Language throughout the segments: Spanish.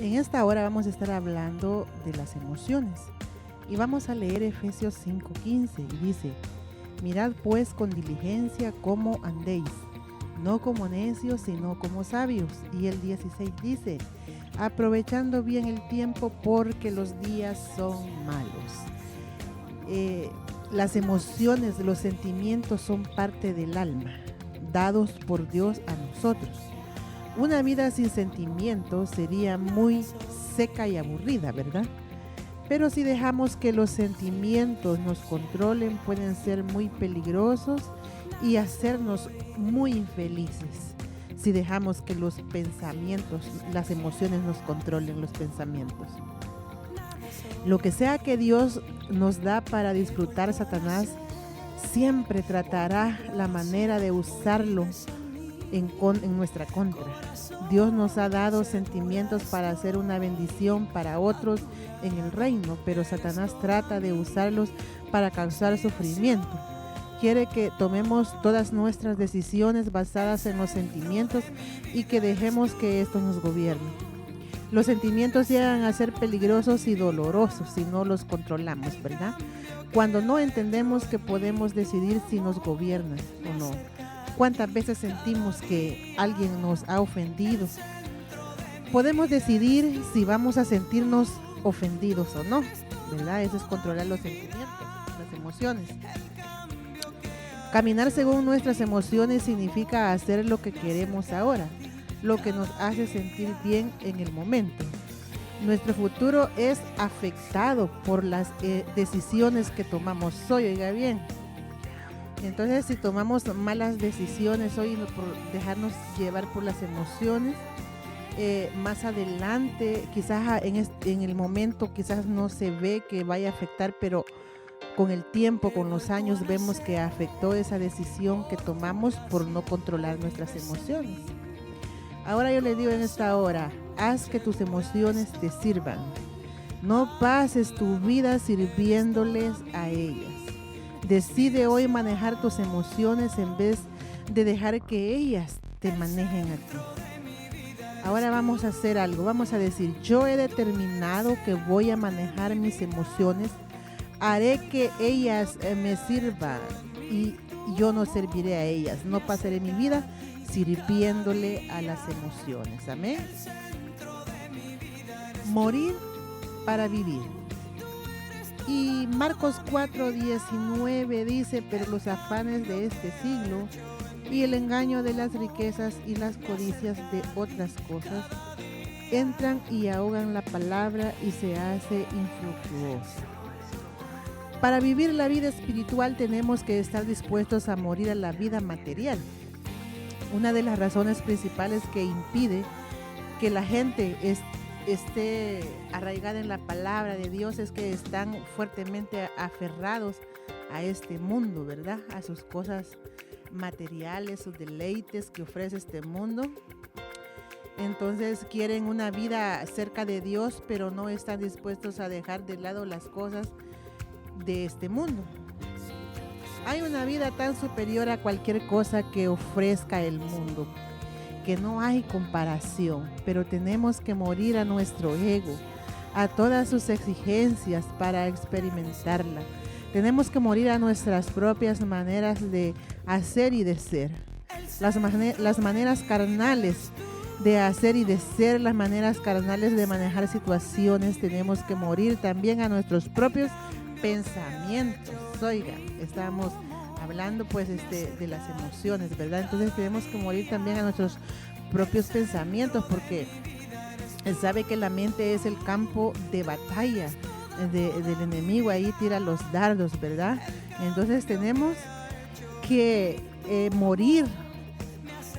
En esta hora vamos a estar hablando de las emociones y vamos a leer Efesios 5:15 y dice: mirad pues con diligencia cómo andéis, no como necios, sino como sabios. Y el 16 dice: aprovechando bien el tiempo porque los días son malos. Las emociones, los sentimientos son parte del alma, dados por Dios a nosotros. Una vida sin sentimientos sería muy seca y aburrida, ¿verdad? Pero si dejamos que los sentimientos nos controlen, pueden ser muy peligrosos y hacernos muy infelices. Si dejamos que los pensamientos, las emociones nos controlen los pensamientos. Lo que sea que Dios nos da para disfrutar, Satanás siempre tratará la manera de usarlo en nuestra contra. Dios nos ha dado sentimientos para hacer una bendición para otros en el reino, pero Satanás trata de usarlos para causar sufrimiento. Quiere que tomemos todas nuestras decisiones basadas en los sentimientos y que dejemos que esto nos gobierne. Los sentimientos llegan a ser peligrosos y dolorosos si no los controlamos, ¿verdad? Cuando no entendemos que podemos decidir si nos gobiernan o no. ¿Cuántas veces sentimos que alguien nos ha ofendido? Podemos decidir si vamos a sentirnos ofendidos o no, ¿verdad? Eso es controlar los sentimientos, las emociones. Caminar según nuestras emociones significa hacer lo que queremos ahora, lo que nos hace sentir bien en el momento. Nuestro futuro es afectado por las decisiones que tomamos hoy, oiga bien. Entonces, si tomamos malas decisiones hoy por dejarnos llevar por las emociones, más adelante, quizás en el momento, quizás no se ve que vaya a afectar, pero con el tiempo, con los años, vemos que afectó esa decisión que tomamos por no controlar nuestras emociones. Ahora yo le digo en esta hora: haz que tus emociones te sirvan. No pases tu vida sirviéndoles a ellas. Decide hoy manejar tus emociones en vez de dejar que ellas te manejen a ti. Ahora vamos a hacer algo. Vamos a decir: yo he determinado que voy a manejar mis emociones. Haré que ellas me sirvan y yo no serviré a ellas. No pasaré mi vida sirviéndole a las emociones. Amén. Morir para vivir. Y Marcos 4:19 dice: pero los afanes de este siglo y el engaño de las riquezas y las codicias de otras cosas entran y ahogan la palabra y se hace infructuosa. Para vivir la vida espiritual tenemos que estar dispuestos a morir a la vida material. Una de las razones principales que impide que la gente esté arraigada en la palabra de Dios es que están fuertemente aferrados a este mundo, ¿verdad? A sus cosas materiales, sus deleites que ofrece este mundo. Entonces quieren una vida cerca de Dios, pero no están dispuestos a dejar de lado las cosas de este mundo. Hay una vida tan superior a cualquier cosa que ofrezca el mundo, que no hay comparación, pero tenemos que morir a nuestro ego, a todas sus exigencias para experimentarla. Tenemos que morir a nuestras propias maneras de hacer y de ser. Las maneras carnales de hacer y de ser, las maneras carnales de manejar situaciones. Tenemos que morir también a nuestros propios pensamientos. Oiga, estamos hablando pues de las emociones, ¿verdad? Entonces tenemos que morir también a nuestros propios pensamientos, porque él sabe que la mente es el campo de batalla del enemigo. Ahí tira los dardos, ¿verdad? Entonces tenemos que morir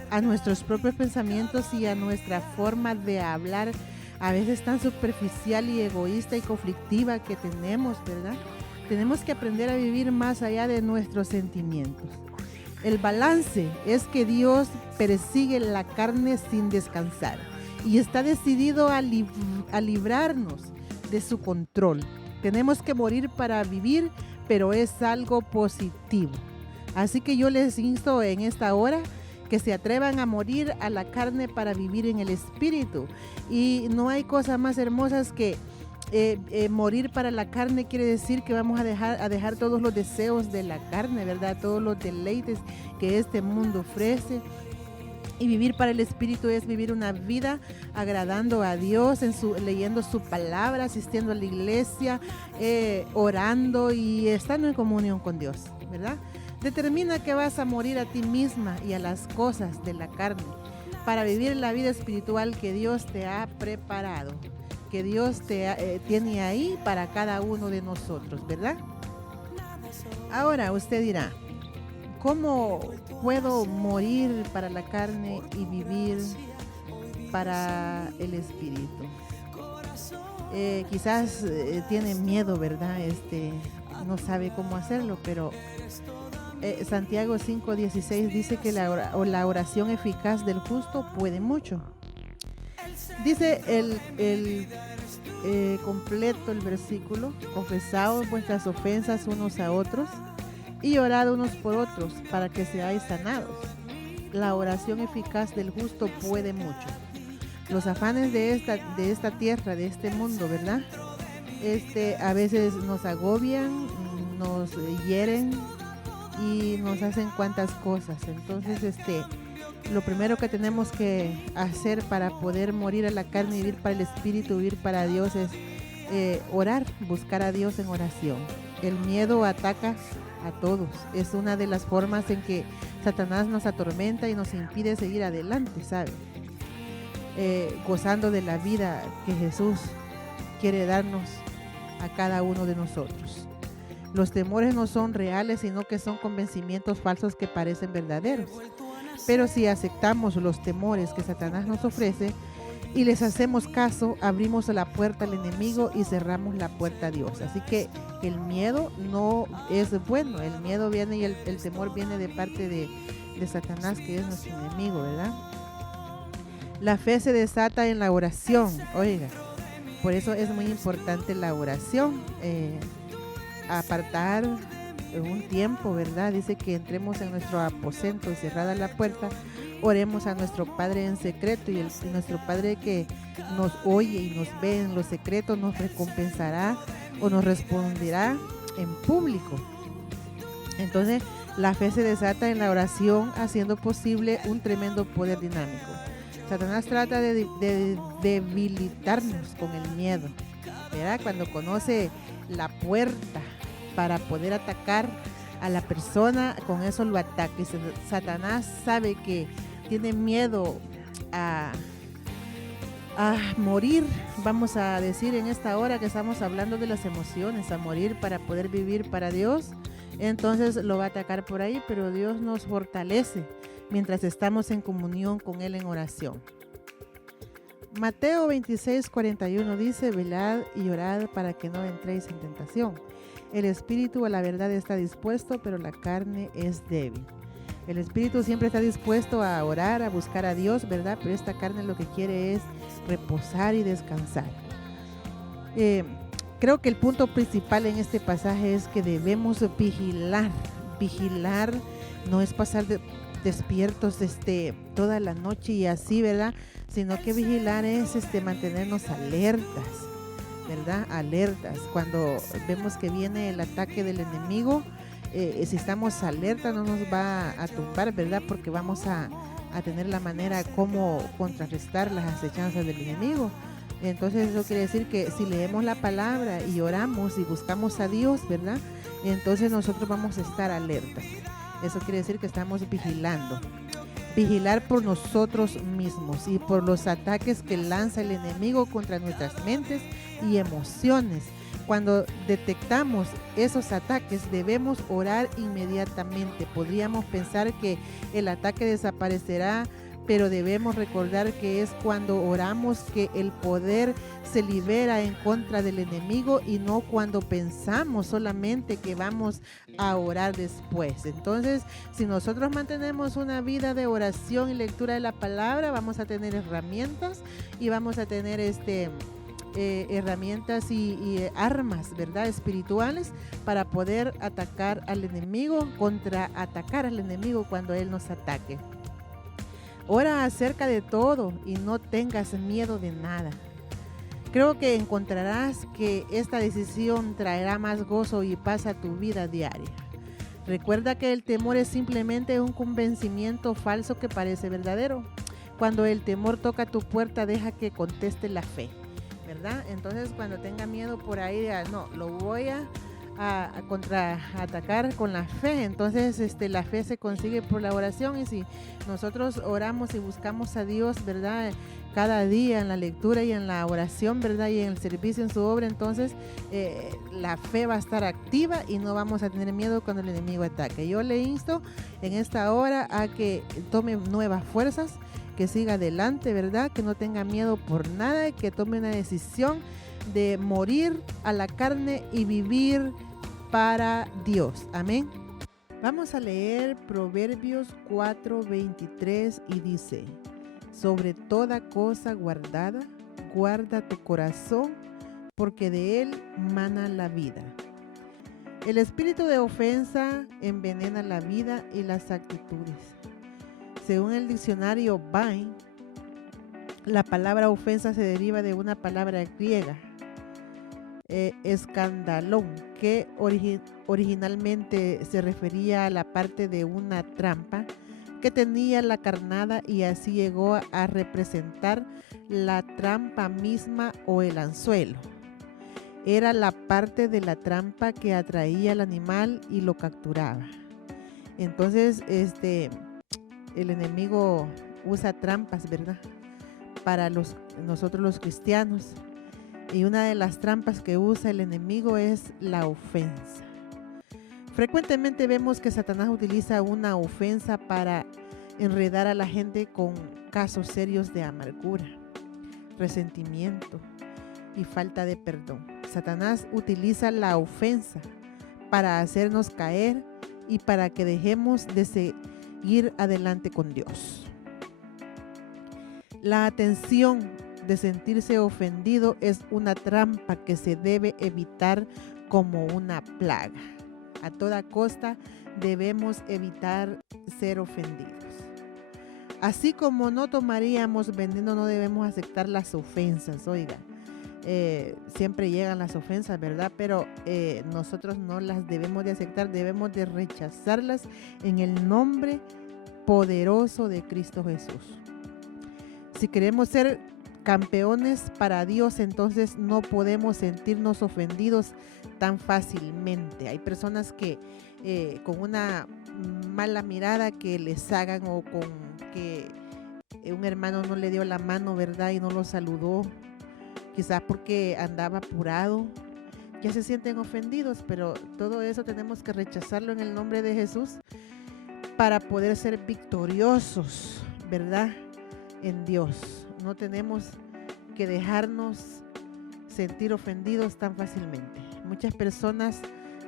a nuestros propios pensamientos y a nuestra forma de hablar, a veces tan superficial y egoísta y conflictiva que tenemos, ¿verdad? Tenemos que aprender a vivir más allá de nuestros sentimientos. El balance es que Dios persigue la carne sin descansar y está decidido a librarnos de su control. Tenemos que morir para vivir, pero es algo positivo. Así que yo les insto en esta hora que se atrevan a morir a la carne para vivir en el espíritu. Y no hay cosa más hermosas que morir para la carne. Quiere decir que vamos a dejar todos los deseos de la carne, ¿verdad? Todos los deleites que este mundo ofrece. Y vivir para el Espíritu es vivir una vida agradando a Dios, leyendo su palabra, asistiendo a la iglesia, orando y estando en comunión con Dios, ¿verdad? Determina que vas a morir a ti misma y a las cosas de la carne para vivir la vida espiritual que Dios te ha preparado, que Dios tiene ahí para cada uno de nosotros, ¿verdad? Ahora usted dirá, ¿cómo puedo morir para la carne y vivir para el espíritu? Quizás tiene miedo, ¿verdad? No sabe cómo hacerlo, pero Santiago 5:16 dice que la oración eficaz del justo puede mucho. Dice completo el versículo: confesaos vuestras ofensas unos a otros y orad unos por otros para que seáis sanados. La oración eficaz del justo puede mucho. Los afanes de esta tierra, de este mundo, ¿verdad? A veces nos agobian, nos hieren y nos hacen cuantas cosas. Entonces, lo primero que tenemos que hacer para poder morir a la carne y vivir para el espíritu, vivir para Dios, es orar, buscar a Dios en oración. El miedo ataca a todos. Es una de las formas en que Satanás nos atormenta y nos impide seguir adelante, ¿sabe? Gozando de la vida que Jesús quiere darnos a cada uno de nosotros. Los temores no son reales, sino que son convencimientos falsos que parecen verdaderos. Pero si aceptamos los temores que Satanás nos ofrece y les hacemos caso, abrimos la puerta al enemigo y cerramos la puerta a Dios. Así que el miedo no es bueno. El miedo viene y el temor viene de parte de Satanás, que es nuestro enemigo, ¿verdad? La fe se desata en la oración. Oiga, por eso es muy importante la oración. Apartar un tiempo, ¿verdad? Dice que entremos en nuestro aposento y cerrada la puerta, oremos a nuestro Padre en secreto, y nuestro Padre que nos oye y nos ve en lo secreto nos recompensará o nos responderá en público. Entonces, la fe se desata en la oración, haciendo posible un tremendo poder dinámico. Satanás trata de debilitarnos con el miedo, ¿verdad? Cuando conoce la puerta para poder atacar a la persona, con eso lo ataca. Y Satanás sabe que tiene miedo a morir, vamos a decir en esta hora que estamos hablando de las emociones, a morir para poder vivir para Dios. Entonces lo va a atacar por ahí, pero Dios nos fortalece mientras estamos en comunión con Él en oración. Mateo 26:41 dice: velad y orad para que no entréis en tentación. El espíritu a la verdad está dispuesto, pero la carne es débil. El espíritu siempre está dispuesto a orar, a buscar a Dios, ¿verdad? Pero esta carne lo que quiere es reposar y descansar. Creo que el punto principal en este pasaje es que debemos vigilar. Vigilar no es pasar despiertos toda la noche y así, ¿verdad? Sino que vigilar es mantenernos alertas, ¿verdad? Alertas. Cuando vemos que viene el ataque del enemigo, si estamos alerta no nos va a tumbar, ¿verdad? Porque vamos a tener la manera como contrarrestar las acechanzas del enemigo. Entonces eso quiere decir que si leemos la palabra y oramos y buscamos a Dios, ¿verdad? Entonces nosotros vamos a estar alertas. Eso quiere decir que estamos vigilando. Vigilar por nosotros mismos y por los ataques que lanza el enemigo contra nuestras mentes y emociones. Cuando detectamos esos ataques, debemos orar inmediatamente. Podríamos pensar que el ataque desaparecerá, pero debemos recordar que es cuando oramos que el poder se libera en contra del enemigo y no cuando pensamos solamente que vamos a orar después. Entonces, si nosotros mantenemos una vida de oración y lectura de la palabra, vamos a tener herramientas y vamos a tener herramientas y armas, ¿verdad? Espirituales para poder atacar al enemigo, contraatacar al enemigo cuando él nos ataque. Ora acerca de todo y no tengas miedo de nada. Creo que encontrarás que esta decisión traerá más gozo y paz a tu vida diaria. Recuerda que el temor es simplemente un convencimiento falso que parece verdadero. Cuando el temor toca tu puerta, deja que conteste la fe, ¿verdad? Entonces, cuando tenga miedo por ahí, diga, no, lo voy a contraatacar con la fe. Entonces la fe se consigue por la oración, y si nosotros oramos y buscamos a Dios, ¿verdad?, cada día en la lectura y en la oración, ¿verdad?, y en el servicio, en su obra, entonces la fe va a estar activa y no vamos a tener miedo cuando el enemigo ataque. Yo le insto en esta hora a que tome nuevas fuerzas, que siga adelante, ¿verdad?, que no tenga miedo por nada, que tome una decisión de morir a la carne y vivir para Dios. Amén. Vamos a leer Proverbios 4:23 y dice: sobre toda cosa guardada, guarda tu corazón, porque de él mana la vida. El espíritu de ofensa envenena la vida y las actitudes. Según el diccionario Bain, la palabra ofensa se deriva de una palabra griega, escandalón, que originalmente se refería a la parte de una trampa que tenía la carnada, y así llegó a representar la trampa misma o el anzuelo. Era la parte de la trampa que atraía al animal y lo capturaba. Entonces el enemigo usa trampas, ¿verdad?, para nosotros los cristianos. Y una de las trampas que usa el enemigo es la ofensa. Frecuentemente vemos que Satanás utiliza una ofensa para enredar a la gente con casos serios de amargura, resentimiento y falta de perdón. Satanás utiliza la ofensa para hacernos caer y para que dejemos de seguir adelante con Dios. La atención de sentirse ofendido es una trampa que se debe evitar como una plaga. A toda costa debemos evitar ser ofendidos. Así como no tomaríamos veneno, no debemos aceptar las ofensas. Oiga, siempre llegan las ofensas, ¿verdad? Pero nosotros no las debemos de aceptar, debemos de rechazarlas en el nombre poderoso de Cristo Jesús. Si queremos ser campeones para Dios, entonces no podemos sentirnos ofendidos tan fácilmente. Hay personas que con una mala mirada que les hagan, o con que un hermano no le dio la mano, ¿verdad?, y no lo saludó, quizás porque andaba apurado, ya se sienten ofendidos. Pero todo eso tenemos que rechazarlo en el nombre de Jesús para poder ser victoriosos, ¿verdad?, en Dios. No tenemos que dejarnos sentir ofendidos tan fácilmente. Muchas personas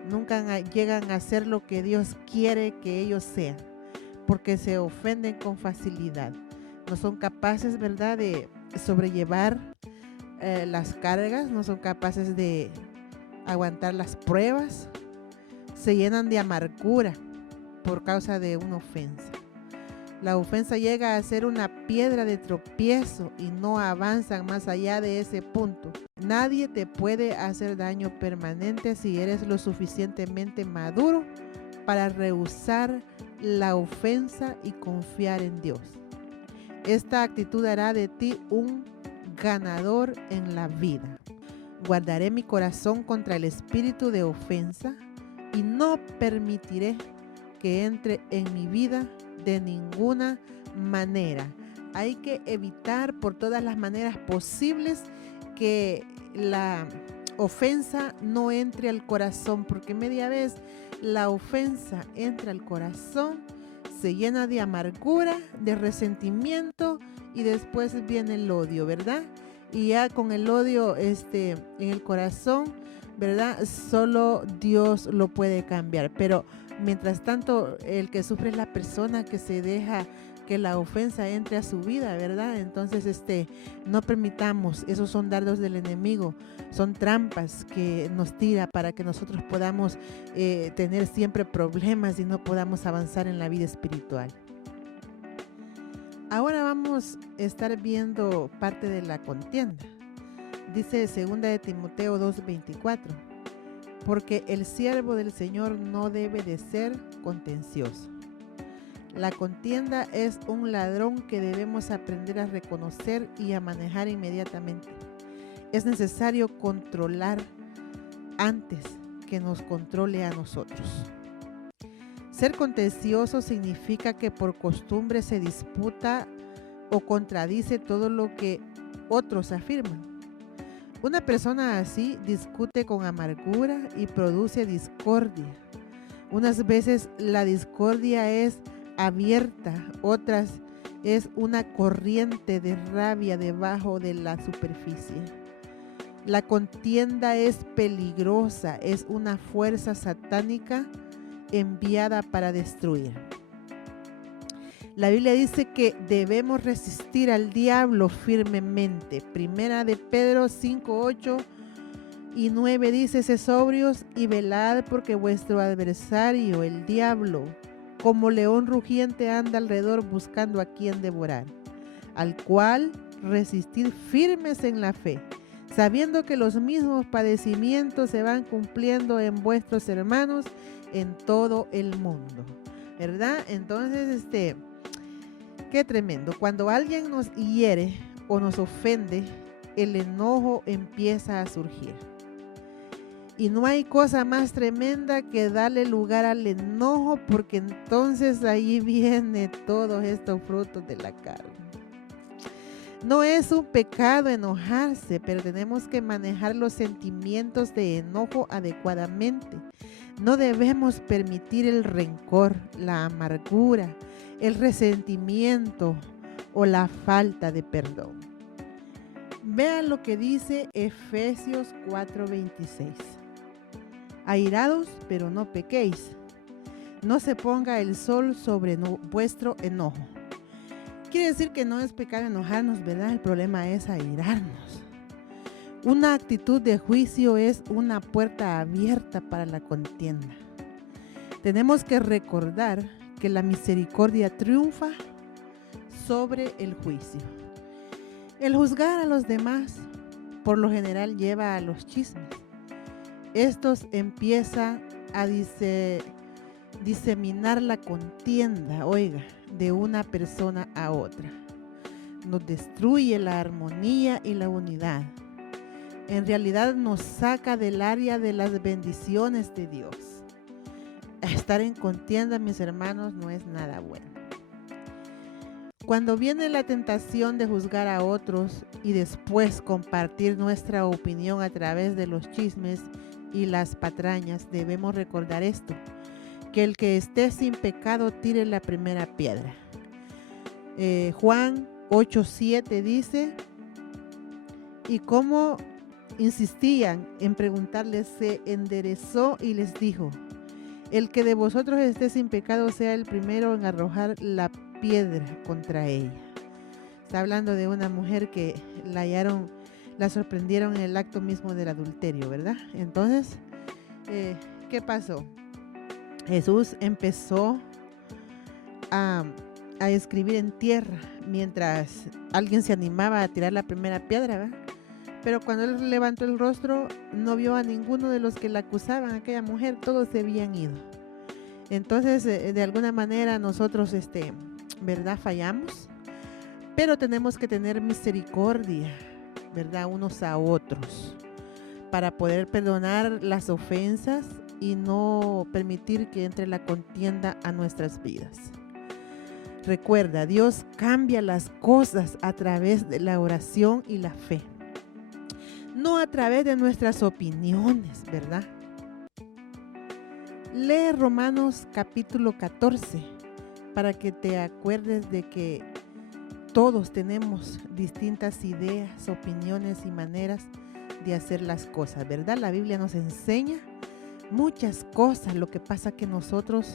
nunca llegan a ser lo que Dios quiere que ellos sean, porque se ofenden con facilidad. No son capaces, ¿verdad?, de sobrellevar las cargas, no son capaces de aguantar las pruebas, se llenan de amargura por causa de una ofensa. La ofensa llega a ser una piedra de tropiezo y no avanzan más allá de ese punto. Nadie te puede hacer daño permanente si eres lo suficientemente maduro para rehusar la ofensa y confiar en Dios. Esta actitud hará de ti un ganador en la vida. Guardaré mi corazón contra el espíritu de ofensa y no permitiré que entre en mi vida de ninguna manera. Hay que evitar por todas las maneras posibles que la ofensa no entre al corazón, porque media vez la ofensa entra al corazón, se llena de amargura, de resentimiento, y después viene el odio, ¿verdad? Y ya con el odio en el corazón, ¿verdad?, solo Dios lo puede cambiar. Pero mientras tanto, el que sufre es la persona que se deja que la ofensa entre a su vida, ¿verdad? Entonces, no permitamos, esos son dardos del enemigo, son trampas que nos tira para que nosotros podamos tener siempre problemas y no podamos avanzar en la vida espiritual. Ahora vamos a estar viendo parte de la contienda. Dice 2 de Timoteo 2:24, porque el siervo del Señor no debe de ser contencioso. La contienda es un ladrón que debemos aprender a reconocer y a manejar inmediatamente. Es necesario controlar antes que nos controle a nosotros. Ser contencioso significa que por costumbre se disputa o contradice todo lo que otros afirman. Una persona así discute con amargura y produce discordia. Unas veces la discordia es abierta, otras es una corriente de rabia debajo de la superficie. La contienda es peligrosa, es una fuerza satánica enviada para destruir. La Biblia dice que debemos resistir al diablo firmemente. Primera de Pedro 5:8 y 9 dice: sed sobrios y velad, porque vuestro adversario, el diablo, como león rugiente anda alrededor buscando a quien devorar, al cual resistid firmes en la fe, sabiendo que los mismos padecimientos se van cumpliendo en vuestros hermanos en todo el mundo, ¿verdad? Entonces, qué tremendo. Cuando alguien nos hiere o nos ofende, el enojo empieza a surgir. Y no hay cosa más tremenda que darle lugar al enojo, porque entonces ahí viene todos estos frutos de la carne. No es un pecado enojarse, pero tenemos que manejar los sentimientos de enojo adecuadamente. No debemos permitir el rencor, la amargura, el resentimiento o la falta de perdón. Vean lo que dice Efesios 4:26. Airados, pero no pequéis. No se ponga el sol sobre vuestro enojo. Quiere decir que no es pecado enojarnos, ¿verdad? El problema es airarnos. Una actitud de juicio es una puerta abierta para la contienda. Tenemos que recordar que la misericordia triunfa sobre el juicio. El juzgar a los demás por lo general lleva a los chismes. Estos empiezan a diseminar la contienda, de una persona a otra. Nos destruye la armonía y la unidad. En realidad nos saca del área de las bendiciones de Dios. Estar en contienda, mis hermanos, no es nada bueno. Cuando viene la tentación de juzgar a otros y después compartir nuestra opinión a través de los chismes y las patrañas, debemos recordar esto: que el que esté sin pecado tire la primera piedra. Juan 8:7 dice: y como insistían en preguntarle, se enderezó y les dijo: el que de vosotros esté sin pecado sea el primero en arrojar la piedra contra ella. Está hablando de una mujer que la sorprendieron en el acto mismo del adulterio, ¿verdad? Entonces, ¿qué pasó? Jesús empezó a escribir en tierra mientras alguien se animaba a tirar la primera piedra, ¿verdad? Pero cuando él levantó el rostro, no vio a ninguno de los que la acusaban, a aquella mujer. Todos se habían ido. Entonces, de alguna manera nosotros, ¿verdad? Fallamos, pero tenemos que tener misericordia, ¿verdad? Unos a otros, para poder perdonar las ofensas y no permitir que entre la contienda a nuestras vidas. Recuerda, Dios cambia las cosas a través de la oración y la fe, no a través de nuestras opiniones, ¿verdad? Lee Romanos capítulo 14 para que te acuerdes de que todos tenemos distintas ideas, opiniones y maneras de hacer las cosas, ¿verdad? La Biblia nos enseña muchas cosas. Lo que pasa que nosotros,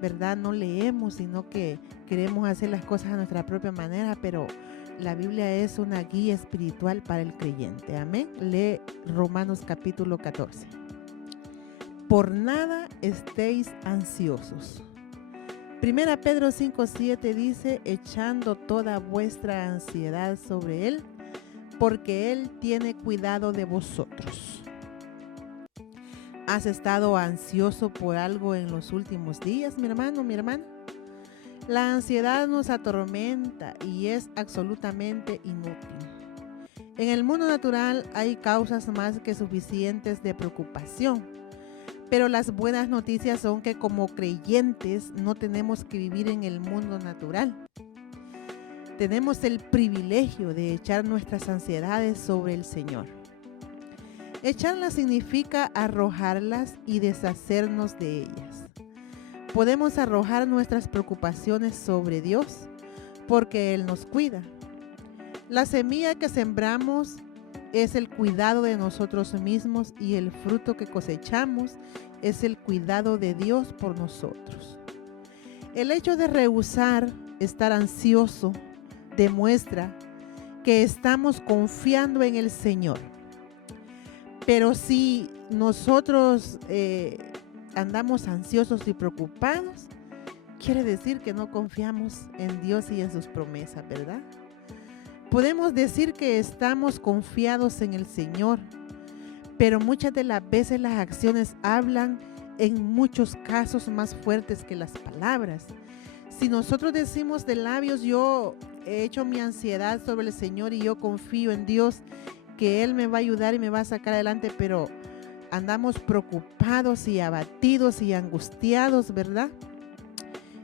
¿verdad?, no leemos, sino que queremos hacer las cosas a nuestra propia manera, pero la Biblia es una guía espiritual para el creyente. Amén. Lee Romanos capítulo 14. Por nada estéis ansiosos, Primera Pedro 5:7 dice, echando toda vuestra ansiedad sobre Él, porque Él tiene cuidado de vosotros. ¿Has estado ansioso por algo en los últimos días, mi hermano, mi hermana? La ansiedad nos atormenta y es absolutamente inútil. En el mundo natural hay causas más que suficientes de preocupación, pero las buenas noticias son que como creyentes no tenemos que vivir en el mundo natural. Tenemos el privilegio de echar nuestras ansiedades sobre el Señor. Echarlas significa arrojarlas y deshacernos de ellas. Podemos arrojar nuestras preocupaciones sobre Dios porque Él nos cuida. La semilla que sembramos es el cuidado de nosotros mismos y el fruto que cosechamos es el cuidado de Dios por nosotros. El hecho de rehusar estar ansioso demuestra que estamos confiando en el Señor. Pero si nosotros andamos ansiosos y preocupados, quiere decir que no confiamos en Dios y en sus promesas, ¿verdad? Podemos decir que estamos confiados en el Señor, pero muchas de las veces las acciones hablan en muchos casos más fuertes que las palabras. Si nosotros decimos de labios, yo he hecho mi ansiedad sobre el Señor y yo confío en Dios, que Él me va a ayudar y me va a sacar adelante, pero andamos preocupados y abatidos y angustiados, ¿verdad?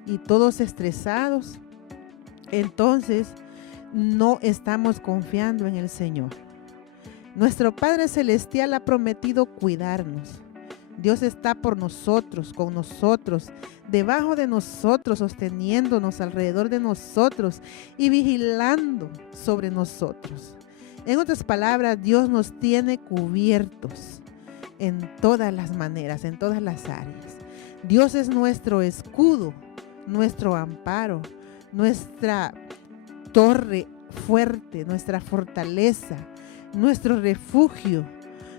Y todos estresados. Entonces, no estamos confiando en el Señor. Nuestro Padre Celestial ha prometido cuidarnos. Dios está por nosotros, con nosotros, debajo de nosotros, sosteniéndonos alrededor de nosotros y vigilando sobre nosotros. En otras palabras, Dios nos tiene cubiertos en todas las maneras, en todas las áreas. Dios es nuestro escudo, nuestro amparo, nuestra torre fuerte, nuestra fortaleza, nuestro refugio,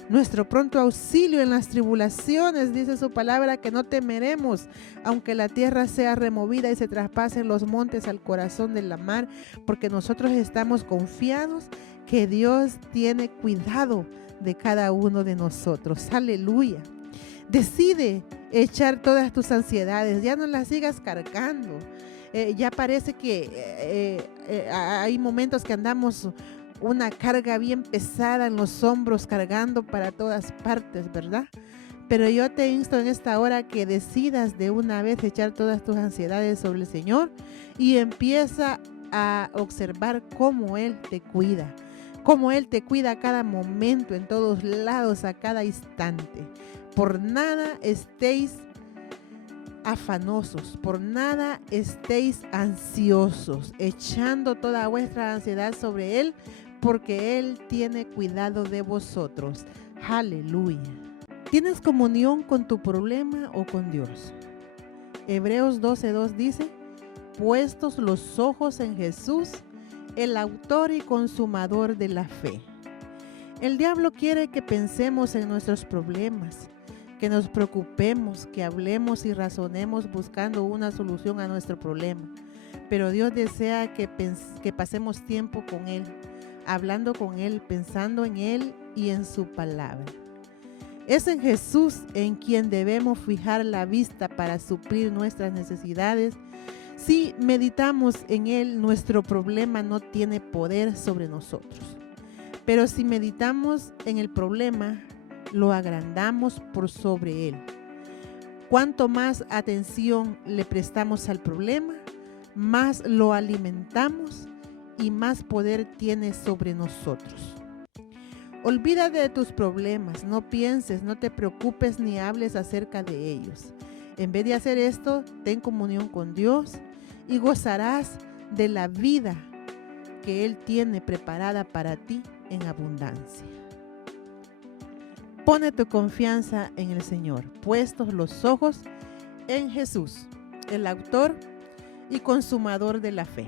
nuestro pronto auxilio en las tribulaciones. Dice su palabra que no temeremos, aunque la tierra sea removida y se traspasen los montes al corazón de la mar, porque nosotros estamos confiados que Dios tiene cuidado de cada uno de nosotros. Aleluya. Decide echar todas tus ansiedades, ya no las sigas cargando. Ya parece que hay momentos que andamos una carga bien pesada en los hombros, cargando para todas partes, ¿verdad? Pero yo te insto en esta hora que decidas de una vez echar todas tus ansiedades sobre el Señor y empieza a observar cómo Él te cuida. Cómo Él te cuida a cada momento, en todos lados, a cada instante. Por nada estéis afanosos, por nada estéis ansiosos, echando toda vuestra ansiedad sobre Él, porque Él tiene cuidado de vosotros. Aleluya. ¿Tienes comunión con tu problema o con Dios? Hebreos 12:2 dice, puestos los ojos en Jesús, el autor y consumador de la fe. El diablo quiere que pensemos en nuestros problemas, que nos preocupemos, que hablemos y razonemos buscando una solución a nuestro problema. Pero Dios desea que pasemos tiempo con Él, hablando con Él, pensando en Él y en su palabra. Es en Jesús en quien debemos fijar la vista para suplir nuestras necesidades. Si meditamos en Él, nuestro problema no tiene poder sobre nosotros. Pero si meditamos en el problema, lo agrandamos por sobre Él. Cuanto más atención le prestamos al problema, más lo alimentamos y más poder tiene sobre nosotros. Olvídate de tus problemas, no pienses, no te preocupes ni hables acerca de ellos. En vez de hacer esto, ten comunión con Dios y gozarás de la vida que Él tiene preparada para ti en abundancia. Pone tu confianza en el Señor, puestos los ojos en Jesús, el autor y consumador de la fe.